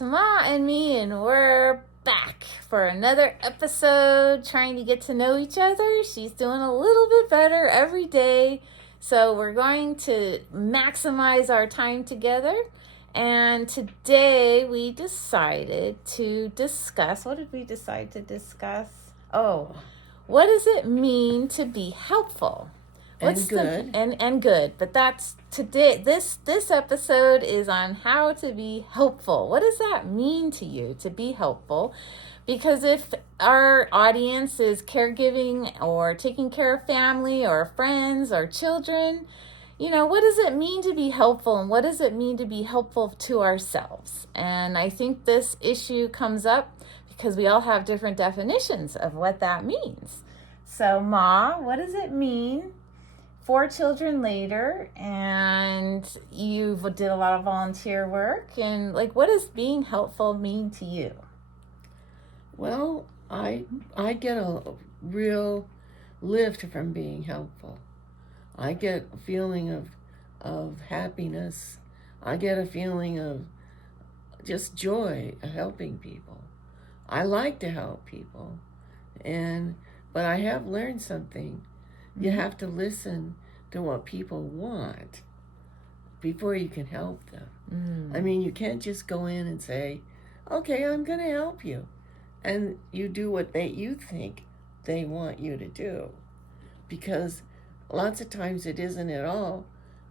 It's Ma and me, and we're back for another episode trying to get to know each other. She's doing a little bit better every day, so we're going to maximize our time together. And today we decided to discuss, what did we decide to discuss? Oh, what does it mean to be helpful? And good. And good. But that's today. This episode is on how to be helpful. What does that mean to you to be helpful? Because if our audience is caregiving or taking care of family or friends or children, what does it mean to be helpful, and what does it mean to be helpful to ourselves? And I think this issue comes up because we all have different definitions of what that means. So, Ma, what does it mean? 4 children later, and you did a lot of volunteer work, and what does being helpful mean to you? Well, I get a real lift from being helpful. I get a feeling of happiness. I get a feeling of just joy of helping people. I like to help people, but I have learned something. You have to listen to what people want before you can help them. I mean, you can't just go in and say, okay, I'm going to help you. And you do what you think they want you to do. Because lots of times it isn't at all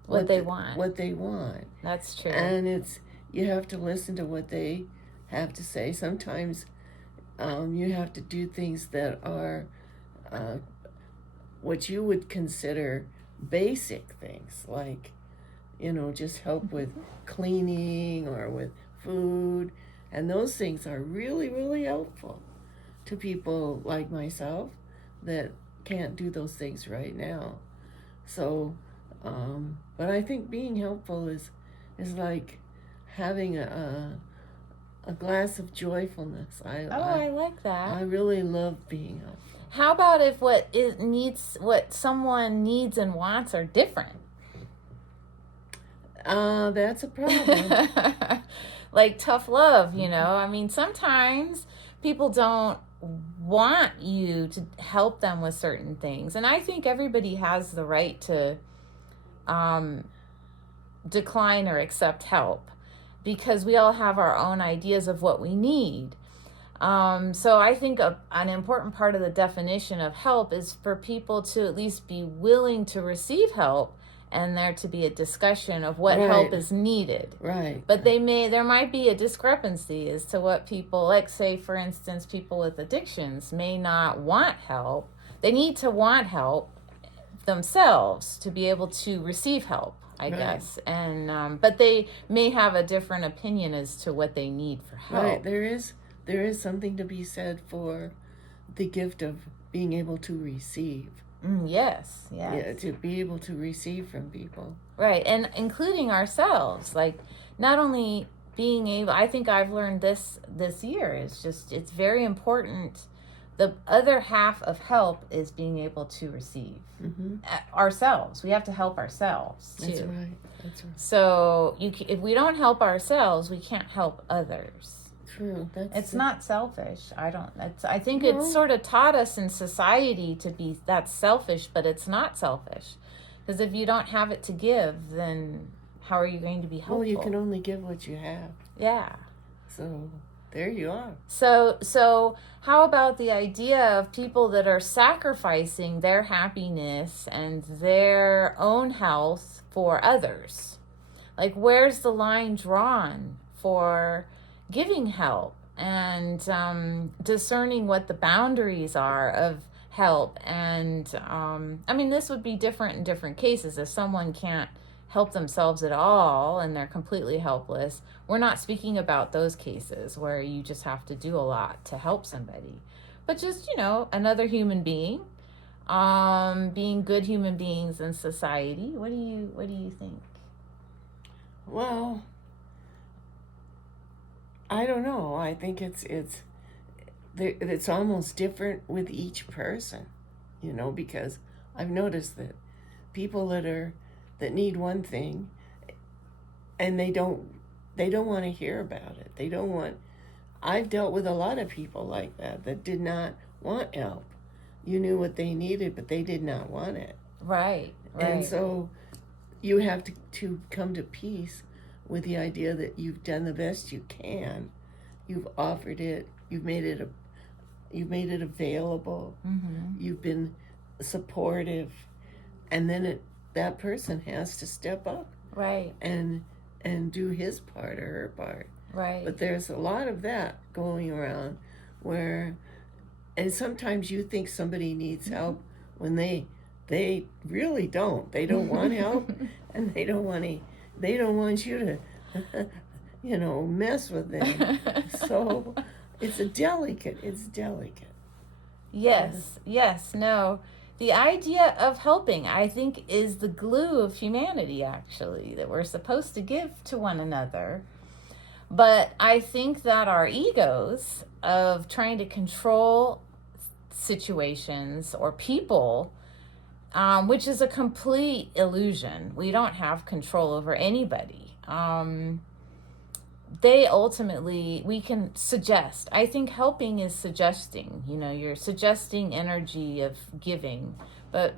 what they want. What they want. That's true. And you have to listen to what they have to say. Sometimes you have to do things that are what you would consider basic things, like, just help with cleaning or with food. And those things are really, really helpful to people like myself that can't do those things right now. So, but I think being helpful is like having a glass of joyfulness. I like that. I really love being helpful. How about if what someone needs and wants are different? That's a problem. Like tough love, I mean, sometimes people don't want you to help them with certain things. And I think everybody has the right to decline or accept help, because we all have our own ideas of what we need. So I think an important part of the definition of help is for people to at least be willing to receive help, and there to be a discussion of what help is needed. Right. But there might be a discrepancy as to what people, like say for instance, people with addictions may not want help. They need to want help themselves to be able to receive help, I guess. And but they may have a different opinion as to what they need for help. Right. There is something to be said for the gift of being able to receive. Yes. Yeah, to be able to receive from people. Right, and including ourselves. Like, not only being able, I think I've learned this year, it's very important. The other half of help is being able to receive ourselves. We have to help ourselves, too. That's right. So, if we don't help ourselves, we can't help others. True. It's not selfish. I think it's sort of taught us in society to be that's selfish, but it's not selfish. Because if you don't have it to give, then how are you going to be helpful? Well, you can only give what you have. Yeah. So there you are. So how about the idea of people that are sacrificing their happiness and their own health for others? Like, where's the line drawn for giving help and discerning what the boundaries are of help? And I mean, this would be different in different cases. If someone can't help themselves at all and they're completely helpless, we're not speaking about those cases where you just have to do a lot to help somebody, but just another human being, being good human beings in society. What do you think? Well, I don't know. I think it's almost different with each person, because I've noticed that people that need one thing, and they don't they don't want to hear about it. They don't want. I've dealt with a lot of people like that did not want help. You knew what they needed, but they did not want it. Right. And so you have to come to peace with the idea that you've done the best you can. You've offered it. You've made it available. Mm-hmm. You've been supportive, and then that person has to step up, right, and do his part or her part. Right. But there's a lot of that going around where, and sometimes you think somebody needs help when they really don't. They don't want help, and they don't want you to mess with them. So it's delicate. Yes, no. The idea of helping, I think, is the glue of humanity, actually, that we're supposed to give to one another. But I think that our egos of trying to control situations or people, which is a complete illusion. We don't have control over anybody. We can suggest. I think helping is suggesting. You're suggesting energy of giving. But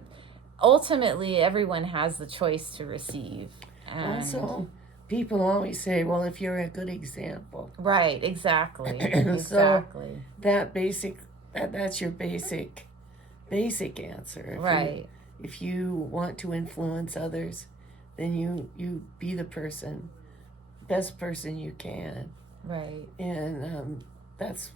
ultimately, everyone has the choice to receive. And also, people always say, well, if you're a good example. Right, exactly. So that's your basic answer. Right. If you want to influence others, then you be the best person you can. Right. And that's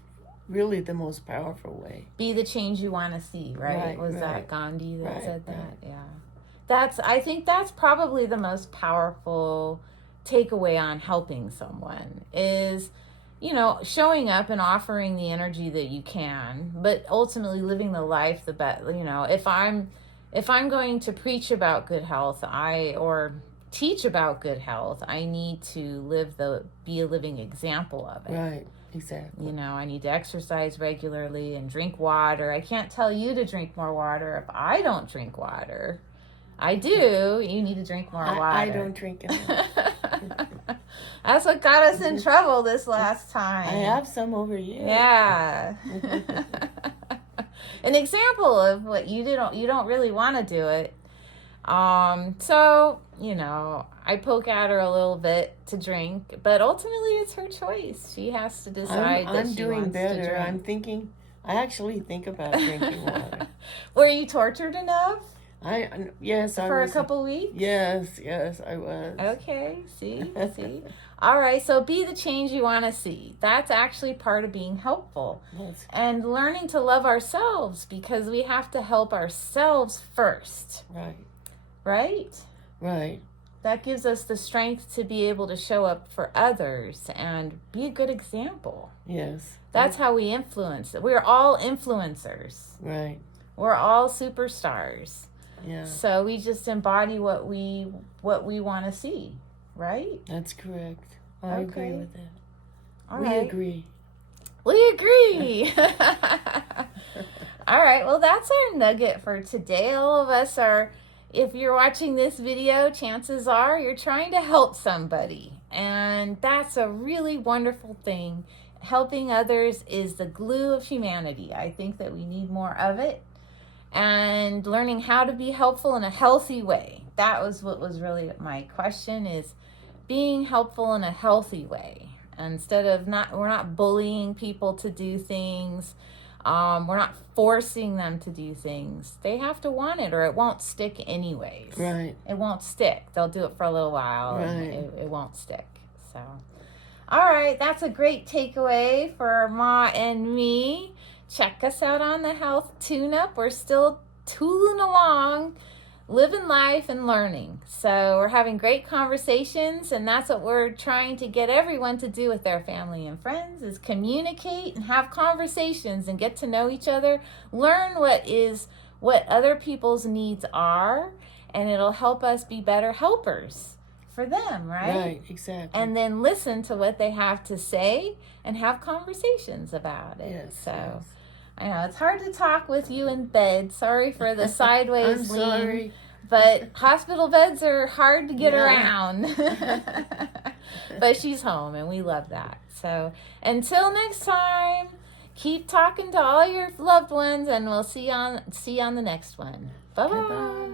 really the most powerful way. Be the change you want to see, right? Was that Gandhi that said that? Yeah. I think that's probably the most powerful takeaway on helping someone is, showing up and offering the energy that you can, but ultimately living the life the best. If I'm going to preach about good health, or teach about good health, I need to be a living example of it. Right, exactly. I need to exercise regularly and drink water. I can't tell you to drink more water if I don't drink water. I do. You need to drink more water. I don't drink enough. That's what got us in trouble this last time. I have some over here. Yeah. An example of what you don't really want to do it. So, I poke at her a little bit to drink, but ultimately it's her choice. She has to decide that she doing wants better. to drink. I'm thinking, I actually think about drinking water. Were you tortured enough? Yes, For a couple weeks? Yes, I was. Okay, see? All right, so be the change you want to see. That's actually part of being helpful. Yes. And learning to love ourselves, because we have to help ourselves first. Right. Right? Right. That gives us the strength to be able to show up for others and be a good example. Yes. That's how we influence. We're all influencers. Right. We're all superstars. Yeah. So we just embody what we want to see, right? That's correct. I agree with that. All we right. agree. We agree. All right. Well, that's our nugget for today. All of us are, if you're watching this video, chances are you're trying to help somebody. And that's a really wonderful thing. Helping others is the glue of humanity. I think that we need more of it. And learning how to be helpful in a healthy way. That was what was really my question, is being helpful in a healthy way. Instead of we're not bullying people to do things. We're not forcing them to do things. They have to want it, or it won't stick anyways. Right. It won't stick. They'll do it for a little while, right. and it won't stick. So, all right, that's a great takeaway for Ma and me. Check us out on the Health Tune-Up. We're still tooling along, living life and learning. So we're having great conversations, and that's what we're trying to get everyone to do with their family and friends, is communicate and have conversations and get to know each other, learn what other people's needs are, and it'll help us be better helpers for them, right? Right, exactly. And then listen to what they have to say and have conversations about it. Yes, so yes. I know it's hard to talk with you in bed. Sorry for the sideways I'm lean. sorry. But hospital beds are hard to get around. But she's home, and we love that. So until next time, keep talking to all your loved ones, and we'll see you on the next one. Bye bye.